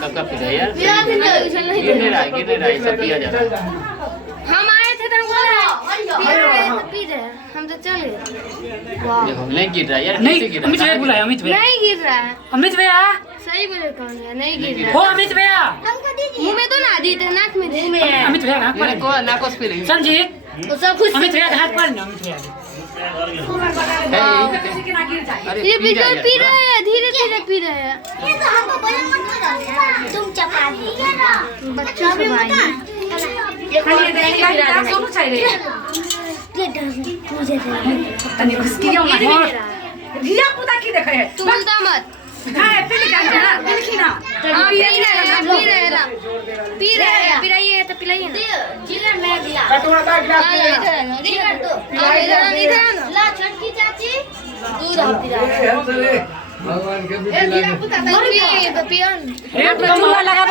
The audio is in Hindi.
सबका पीछे यार गिरने रहा सब पिया जाता है। हम आए थे तो पी रहे हम तो चले देखो नहीं गिर रहा यार, नहीं गिर अमित भैया बुलाया, अमित भैया नहीं गिर रहा है। अमित भैया सही बोले कौन है नहीं गिर रहा हो अमित भैया मुंह में तो ना दी थे नाक में दे अमित भैया हाथ पर नाकोस पे नहीं संजीत तो सब कुछ अमित भैया हाथ पर ना अमित भैया ये बिल्कुल पी रहे हैं धीरे धीरे पी रहे हैं। ये तो हमको बोला मत करो तुम चपाती है ना बच्चों से भाई ये खाली ये सोनू चाहिए ये मुझे तनी उसकी क्यों ना धिया पुता की देखे है तुम उल्टा मत हां पीली का ना पीली ना पी रहे हैं पिलाइए तो पिलाइए ना जिगर मैं दिया कटोरा का गिलास जिगर तो इधर ला छोटकी चाची दूध हम पिला भगवान के भी पिया लगा